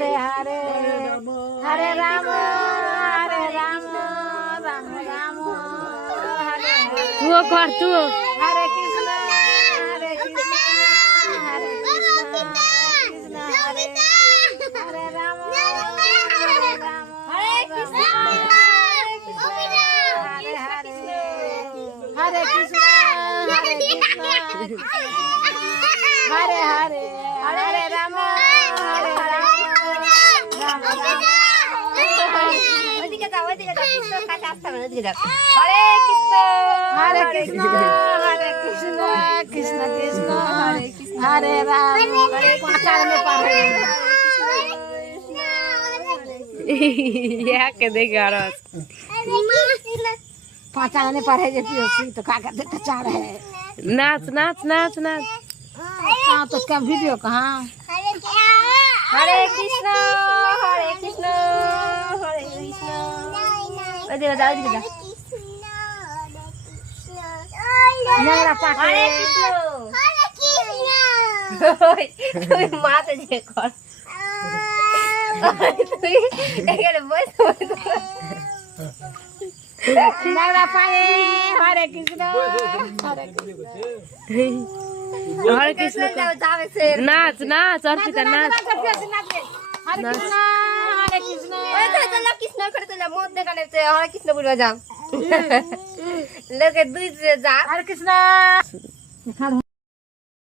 हरे हरे हरे राम राम राम हरे तू कर तू हरे कृष्ण हरे कृष्ण कृष्ण हरे हरे राम हरे कृष्ण हरे हरे हरे कृष्ण हरे हरे हरे राम हरे राम राम राम ওদিকে যাও কৃষ্ণ কাছে আসতে হবে ওদিকে যাও হরে কৃষ্ণ हरे कृष्ण कृष्ण कृष्ण हरे कृष्ण हरे राम पांचाल में पार या के देख रहा पांचाल में पार है जे पीओसी तो का कहते तो चार है नाच नाच नाच नाच कहाँ तो क्या वीडियो कहाँ হরে কৃষ্ণ হরে কৃষ্ণ ওদিকে যাও ওদিকে যাও मेरा पाटे হরে কৃষ্ণ তুই মাতে যে কর তুই এখানে বসে मेरा पाए हरे कृष्ण हरे हरे कृष्ण যাও যাবে সে नाच नाच अर्पिता नाच हरे कृष्ण हरे कृष्ण ওই তো চলো কৃষ্ণ করে চলো মদ দেখানে হরে কৃষ্ণ বলবা যাও লোকে দুই যা हरे कृष्ण